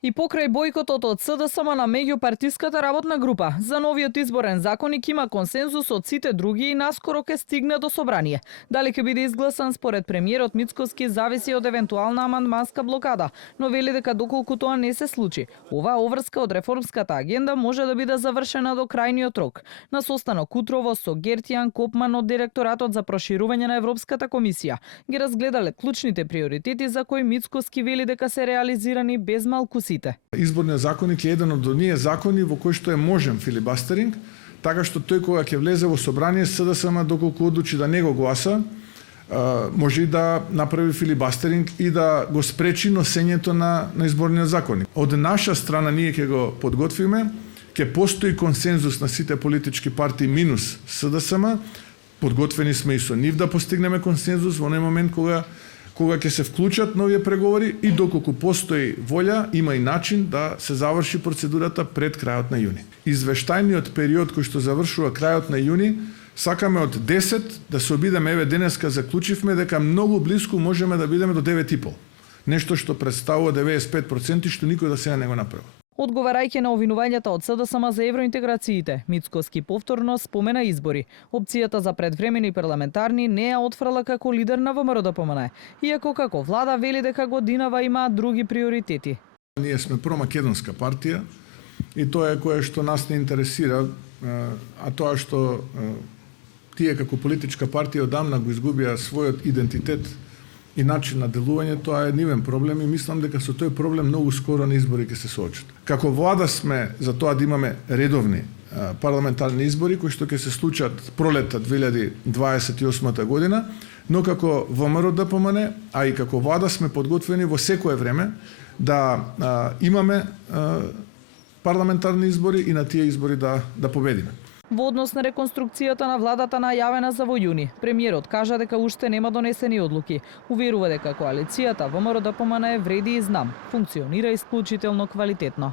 И покрај бојкотот од СДСМ на меѓупартиската работна група, за новиот изборен законник има консензус од сите други и наскоро ќе стигне до собрание. Дали ќе биде изгласан според премиерот Мицкоски зависи од евентуална амандманска блокада, но вели дека доколку тоа не се случи, оваа обврска од реформската агенда може да биде завршена до крајниот рок. На состанок утрово со Гертјан Копман од директоратот за проширување на Европската комисија ги разгледале клучните приоритети за кои Мицкоски вели дека се реализирани без малкусите. Изборниот законник е еден од оние закони во кој што е можен филибастеринг, така што тој кога ќе влезе во собрание СДСМ доколку одлучи да не го гласа, може и да направи филибастеринг и да го спречи носењето на изборниот законник. Од наша страна ние ќе го подготвиме, ќе постои консензус на сите политички партии минус СДСМ. Подготвени сме и со нив да постигнеме консензус во оној момент кога ќе се вклучат нови преговори и доколку постои волја, има и начин да се заврши процедурата пред крајот на јуни. Извештајниот период кој што завршува крајот на јуни, сакаме од 10 да се обидеме, еве денеска заклучивме дека многу блиску можеме да бидеме до 9,5. Нешто што представува 95% што никој до сега не го направи. Одговарајќи на обвинувањата од СДСМ за евроинтеграциите, Мицкоски повторно спомена избори. Опцијата за предвремени парламентарни не ја отфрла како лидер на ВМРО-ДПМН, иако како влада вели дека годинава има други приоритети. Ние сме промакедонска партија и тоа е кое што нас не интересира, а тоа што тие како политичка партија одамна го изгубија својот идентитет и начин на делување, тоа е нивен проблем и мислам дека со тој проблем многу скоро на избори ќе се соочат. Како влада сме за тоа да имаме редовни парламентарни избори кои што ќе се случат пролетта 2028 година, но како ВМРО-ДПМН, а и како влада сме подготвени во секое време да имаме парламентарни избори и на тие избори да победиме. Во однос на реконструкцијата на владата најавена за во јуни, премиерот кажа дека уште нема донесени одлуки. Уверува дека коалицијата ВМРО-ДПМН вреди и знам, функционира исклучително квалитетно.